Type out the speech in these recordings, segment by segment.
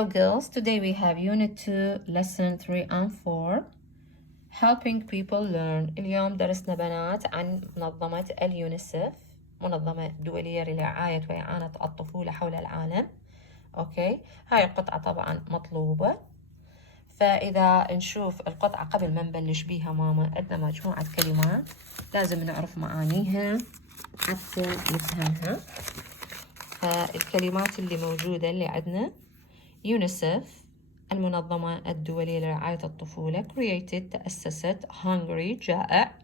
Hello girls, today we have Unit 2, Lesson 3 and 4 Helping People Learn. اليوم درسنا بنات عن منظمة اليونيسف، منظمة دولية لرعاية وإعانة الطفولة حول العالم. أوكي، هاي القطعة طبعا مطلوبة. فإذا نشوف القطعة قبل ما نبلش بيها ماما، عندنا مجموعة كلمات لازم نعرف معانيها حتى نفهمها. فالكلمات اللي موجودة اللي عندنا يونيسف المنظمة الدولية لرعاية الطفولة created تأسست hungry جائع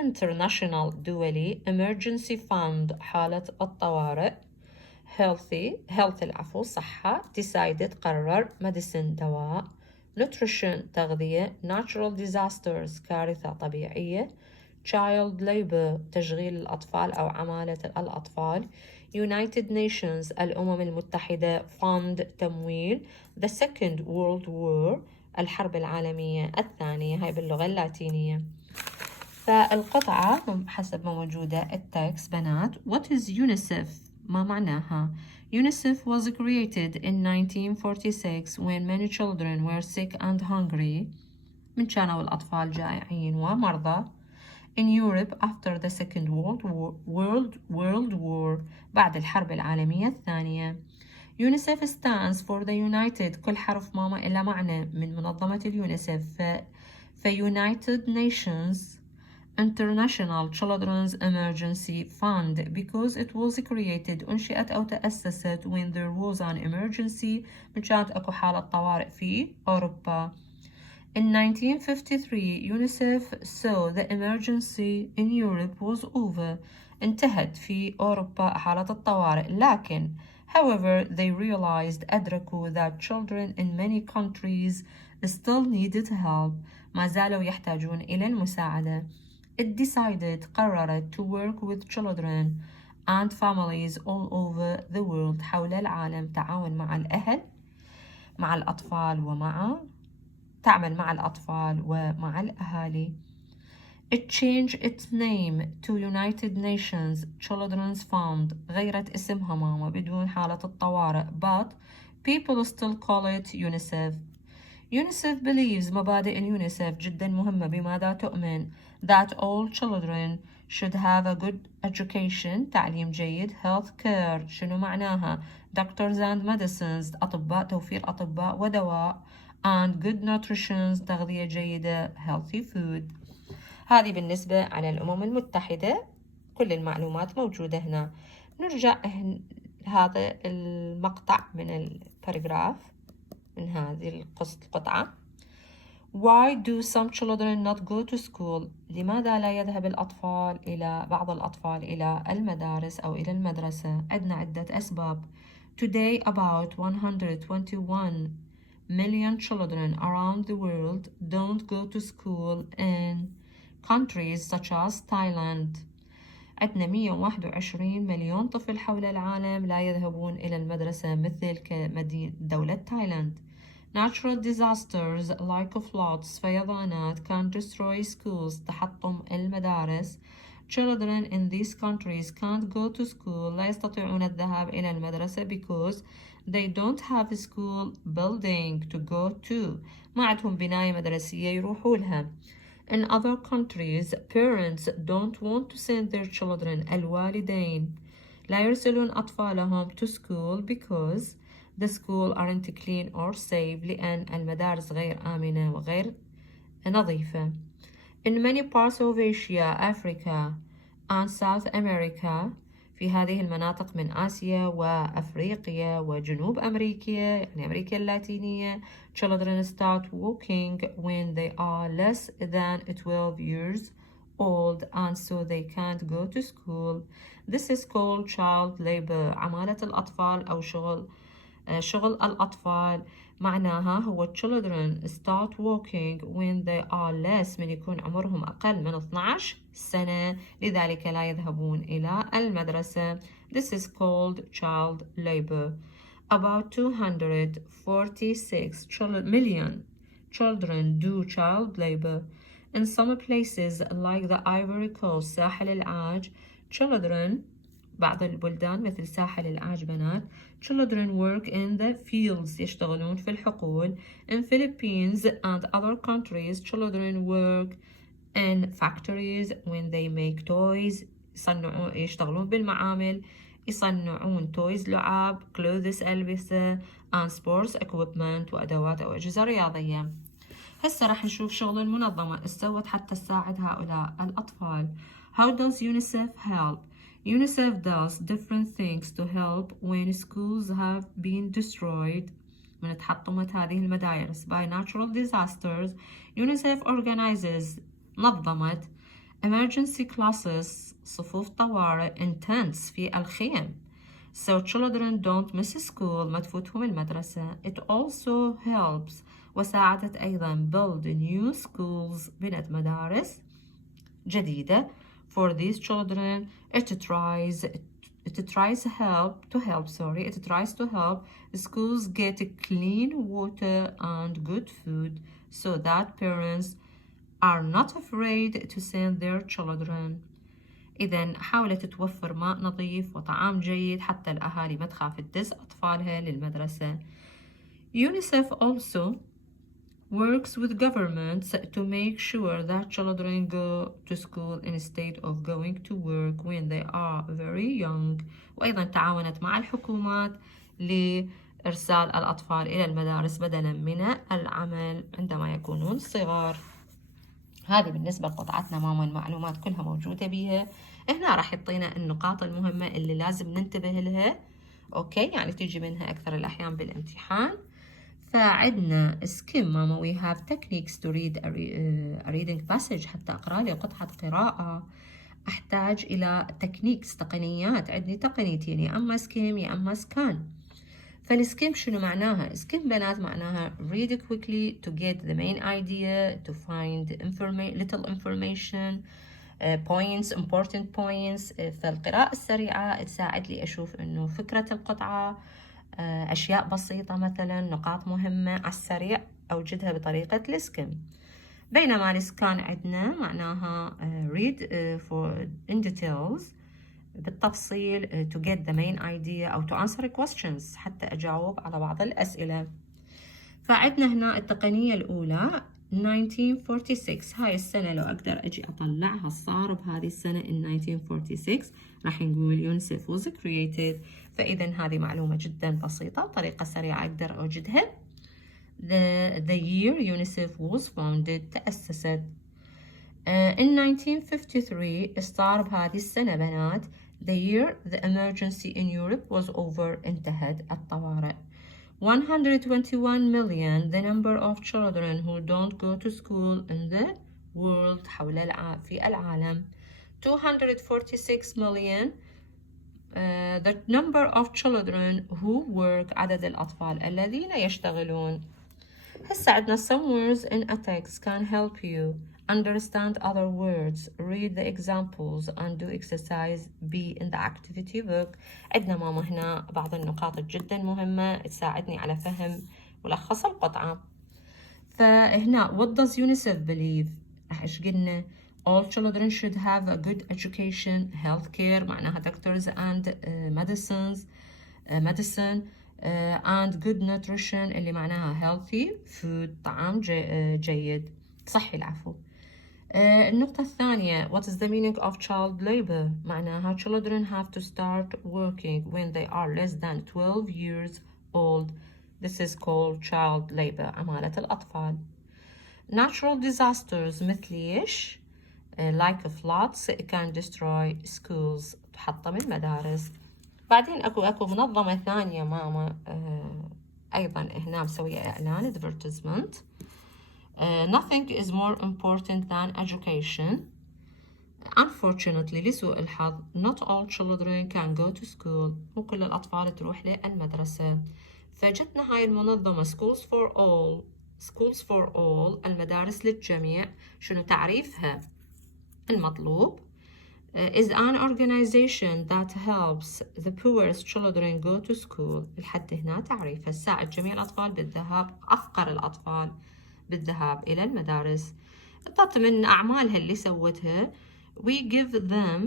international دولي emergency fund حالة الطوارئ health العفو صحة decided قرر medicine دواء nutrition تغذية natural disasters كارثة طبيعية child labor تشغيل الأطفال أو عمالة الأطفال United Nations الأمم المتحدة fund تمويل The Second World War الحرب العالمية الثانية. هاي باللغة اللاتينية. فالقطعة حسب ما موجودة التكست بنات What is UNICEF؟ ما معناها؟ UNICEF was created in 1946 when many children were sick and hungry من كانوا الأطفال جائعين ومرضى in Europe after the Second World War بعد الحرب العالمية الثانية. UNICEF stands for the United كل حرف ماما إلا معنى من منظمة اليونيسف United Nations International Children's Emergency Fund because it was created أنشئت أو تأسست when there was an emergency من كانت أكو حالة طوارئ في أوروبا. In 1953, UNICEF saw the emergency in Europe was over. انتهت في أوروبا حالة الطوارئ. لكن, however, they realized أدركوا that children in many countries still needed help. ما زالوا يحتاجون إلى المساعدة. It decided قررت to work with children and families all over the world حول العالم تعاون مع الأهل مع الأطفال تعمل مع الأطفال ومع الأهالي. It changed its name to United Nations Children's Fund. غيرت اسمها ماما بدون حالة الطوارئ. But people still call it UNICEF. UNICEF believes مبادئ اليونيسف جدا مهمة بماذا تؤمن that all children should have a good education تعليم جيد health care شنو معناها doctors and medicines أطباء توفير أطباء ودواء and good nutrition تغذية جيدة healthy food. هذه بالنسبة على الأمم المتحدة. كل المعلومات موجودة هنا. نرجع هذا المقطع من الباراجراف من هذه القطعة. Why do some children not go to school؟ لماذا لا يذهب بعض الأطفال إلى المدارس أو إلى المدرسة؟ عندنا عدة أسباب. Today about 121 million children around the world don't go to school in countries such as Thailand. عندنا 121 مليون طفل حول العالم لا يذهبون إلى المدرسة مثل كمدينة دولة تايلاند. Natural disasters like floods فيضانات can destroy schools تحطم المدارس. Children in these countries can't go to school لا يستطيعون الذهاب إلى المدرسة because they don't have a school building to go to ما عندهم بناية مدرسية يروحوا لها. In other countries, parents don't want to send their children الوالدين لا يرسلون أطفالهم to school because the school aren't clean or safe لأن المدارس غير آمنة وغير نظيفة. In many parts of Asia, Africa and South America في هذه المناطق من آسيا وأفريقيا وجنوب أمريكا يعني أمريكا اللاتينية children start walking when they are less than 12 years old and so they can't go to school. This is called child labor عمالة الأطفال أو شغل الأطفال. معناها هو children start walking when they are less من يكون عمرهم أقل من 12 سنة لذلك لا يذهبون إلى المدرسة. This is called child labor. About 246 million children do child labor. In some places like the Ivory Coast ساحل العاج children بعض البلدان مثل ساحل العاج بنات children work in the fields يشتغلون في الحقول. In Philippines and other countries children work in factories when they make toys يشتغلون بالمعامل يصنعون toys لعاب clothes ألبسة and sports equipment وأدوات أو أجهزة رياضية. هسه راح نشوف شغل المنظمة سوت حتى تساعد هؤلاء الأطفال. How does UNICEF help? UNICEF does different things to help when schools have been destroyed من تحطمت هذه المدارس by natural disasters. UNICEF organizes نظمت emergency classes صفوف طوارئ in tents في الخيم so children don't miss school ما تفوتهم المدرسة. It also helps وساعدت أيضا build new schools بنت مدارس جديدة for these children. It tries to help schools get clean water and good food so that parents are not afraid to send their children. إذن حاولت توفر ماء نظيف وطعام جيد حتى الأهالي ما تخاف تدز أطفالها للمدرسة. UNICEF also works with governments to make sure that children go to school instead of going to work when they are very young. وأيضا تعاونت مع الحكومات لإرسال الأطفال إلى المدارس بدلا من العمل عندما يكونون صغار. هذه بالنسبة لقطعتنا ماما المعلومات كلها موجودة بيها. هنا راح يعطينا النقاط المهمة اللي لازم ننتبه لها. أوكي يعني تيجي منها أكثر الأحيان بالامتحان. فعندنا skim ماما we have techniques to read a reading passage حتى أقرأ لي قطعة قراءة أحتاج إلى techniques تقنيات. عندي تقنيتين يا أما skim يا أما scan. فالسكيم شنو معناها؟ سكيم بنات معناها read quickly to get the main idea to find little information points important points. فالقراءة السريعة تساعد لي أشوف إنه فكرة القطعة أشياء بسيطة مثلا نقاط مهمة على السريع أوجدها بطريقة السكيم. بينما السكان عندنا معناها read for in details بالتفصيل to get the main idea أو to answer questions حتى أجاوب على بعض الأسئلة. فعندنا هنا التقنية الأولى 1946 هاي السنة لو أقدر أجي أطلعها صار بهذه السنة in 1946 راح نقول UNICEF was created. فإذا هذه معلومة جدا بسيطة وطريقة سريعة أقدر أوجدها. The year UNICEF was founded تأسست. In 1953 صار بهذه السنة بنات the year the emergency in Europe was over انتهت الطوارئ. 121 million the number of children who don't go to school in the world في العالم. 246 million the number of children who work عدد الأطفال الذين يشتغلون. هسه عندنا some words in a text can help you understand other words, read the examples and do exercise B in the activity book. عندنا ماما هنا بعض النقاط جدا مهمة تساعدني على فهم ملخص القطعة. فهنا what does UNICEF believe؟ راح ايش قلنا؟ all children should have a good education, healthcare معناها doctors and medicine and good nutrition اللي معناها healthy food طعام جيد صحي العفو. النقطة الثانية what is the meaning of child labor؟ معناها children have to start working when they are less than 12 years old. This is called child labor عمالة الأطفال. Natural disasters مثل إيش؟ like floods can destroy schools تحطم المدارس. بعدين أكو منظمة ثانية ماما أيضا هنا مسوية إعلان advertisement. Nothing is more important than education. Unfortunately لسوء الحظ not all children can go to school مو كل الأطفال تروح للمدرسة. فجتنا هاي المنظمة schools for all المدارس للجميع. شنو تعريفها المطلوب؟ is an organization that helps the poorest children go to school. لحد هنا تعريفها تساعد جميع الأطفال بالذهاب أفقر الأطفال بالذهاب إلى المدارس. طبعا من أعمالها اللي سوتها we give them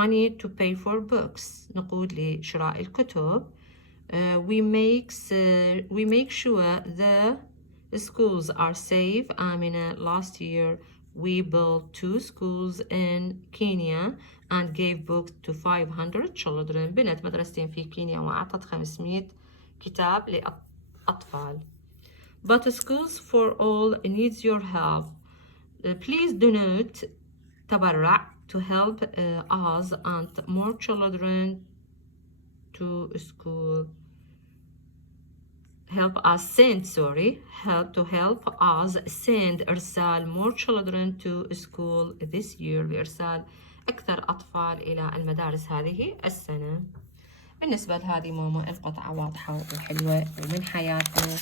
money to pay for books. نقود لشراء الكتب. We make sure the schools are safe. آمنة. Last year we built 2 schools in Kenya and gave books to 500 children. بنت مدرستين في كينيا وأعطت 500 كتاب لأطفال. But schools for all needs your help. Please donate تبرع to help us and more children to school. Help us send إرسال more children to school this year. بإرسال أكثر أطفال إلى المدارس هذه السنة. بالنسبة لهذه ماما القطعة واضحة وحلوة ومن حياتنا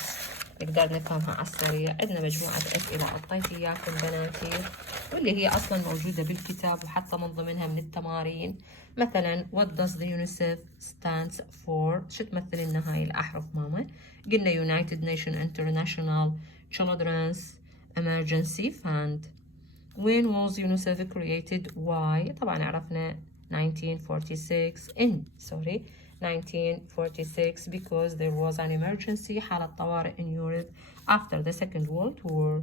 نقدر نفهمها على السريع. عندنا مجموعة أسئلة أعطيت إياكم بناتي واللي هي أصلا موجودة بالكتاب وحتى من ضمنها من التمارين. مثلا what does the UNICEF stands for؟ شو تمثل لنا هاي الأحرف ماما؟ قلنا United Nations International Children's Emergency Fund. When was UNICEF created? Why؟ طبعا عرفنا 1946 because there was an emergency حالة طوارئ in Europe after the Second World War.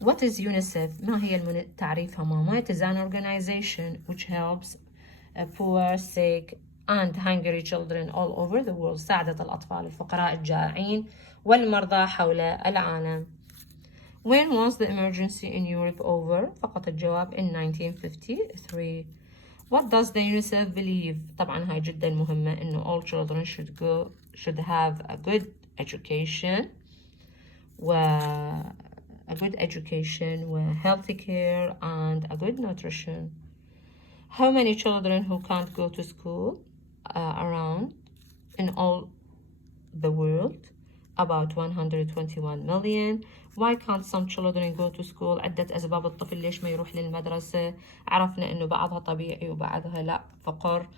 What is UNICEF؟ ما هي تعريفها ماما؟ It is an organization which helps poor, sick and hungry children all over the world. ساعدت الأطفال الفقراء الجائعين والمرضى حول العالم. When was the emergency in Europe over؟ فقط الجواب in 1953. What does the UNICEF believe؟ طبعا هاي جدا مهمة إنه all children should have a good education و healthy care and a good nutrition. How many children who can't go to school around in all the world? About 121 million. Why can't some children go to school؟ عدة أسباب الطفل ليش ما يروح للمدرسة. عرفنا إنه بعضها طبيعي وبعضها لا، فقر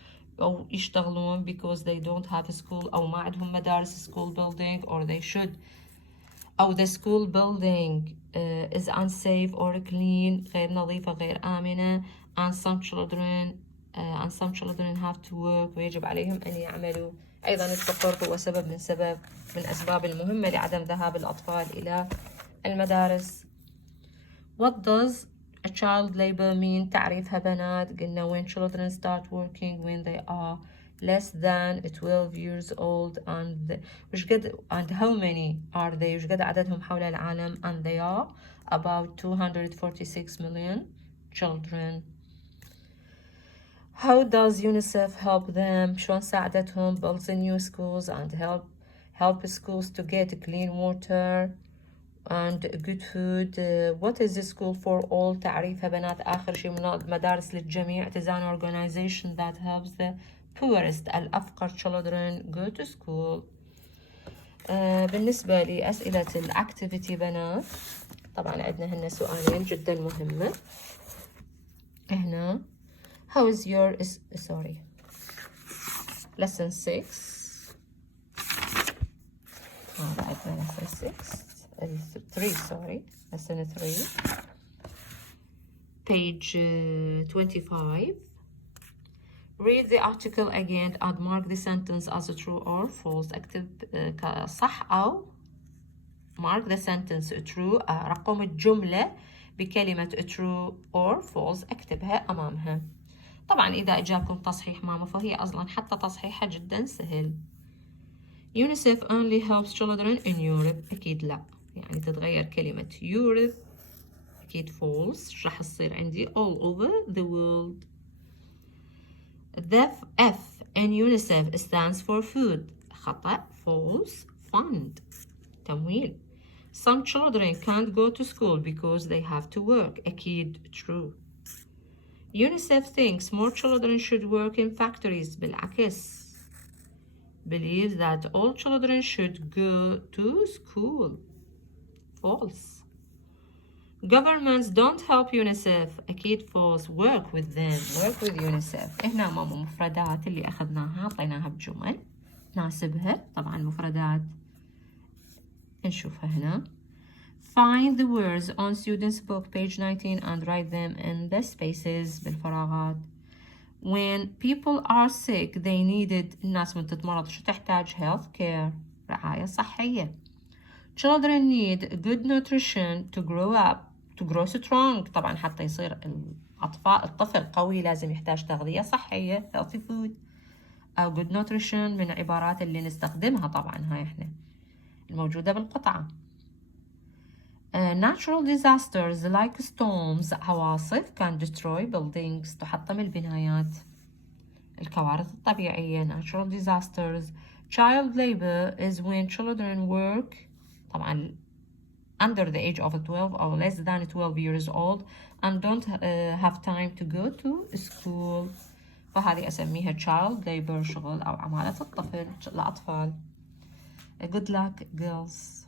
أو يشتغلون because they don't have a school أو ما عندهم مدارس school building or they should أو the school building is unsafe or clean غير نظيفة غير آمنة and some children have to work ويجب عليهم أن يعملوا. أيضا الفقر هو سبب من الأسباب المهمة لعدم ذهاب الأطفال إلى المدارس. What does a child labor mean؟ تعريفها بنات قلنا when children start working when they are less than 12 years old and how many are they؟ وش قد عددهم حول العالم and they are about 246 million children. How does UNICEF help them؟ شلون ساعدتهم؟ builds new schools and help schools to get clean water and good food. What is the school for all؟ تعريفها بنات آخر شيء مدارس للجميع. It is an organization that helps the poorest الأفقر children go to school. بالنسبة لأسئلة الأكتيفيتي بنات طبعا عندنا هنا سؤالين جدا مهمة هنا. How is your lesson 6 هذا عندنا lesson 3 lesson 3 page 25. Read the article again and mark the sentence as true or false. اكتب صح أو mark the sentence true. رقم الجملة بكلمة true or false اكتبها أمامها. طبعا إذا إجاكم تصحيح ماما فهي أصلا حتى تصحيحها جدا سهل. UNICEF only helps children in Europe. أكيد لا، يعني تتغير كلمة Europe أكيد false. راح تصير عندي all over the world. The F in UNICEF stands for food. خطأ. false. fund تمويل. Some children can't go to school because they have to work. أكيد true. UNICEF thinks more children should work in factories. بالعكس. Believes that all children should go to school. False. Governments don't help UNICEF. أكيد false. Work with them. Work with UNICEF. هنا ماما مفردات اللي أخذناها أعطيناها بجمل ناسبها. طبعا مفردات نشوفها هنا. Find the words on students book page 19 and write them in the spaces بالفراغات. When people are sick they needed الناس من تتمرض شو تحتاج health care رعاية صحية. Children need good nutrition to grow up to grow strong. طبعا حتى يصير الطفل قوي لازم يحتاج تغذية صحية healthy food أو good nutrition من عبارات اللي نستخدمها طبعا هاي احنا الموجودة بالقطعة. Natural disasters like storms عواصف can destroy buildings تحطم البنايات. الكوارث الطبيعية natural disasters. Child labor is when children work طبعا under the age of 12 or less than 12 years old and don't have time to go to school. فهذه أسميها child labor شغل أو عمالة الطفل الأطفال. Good luck girls.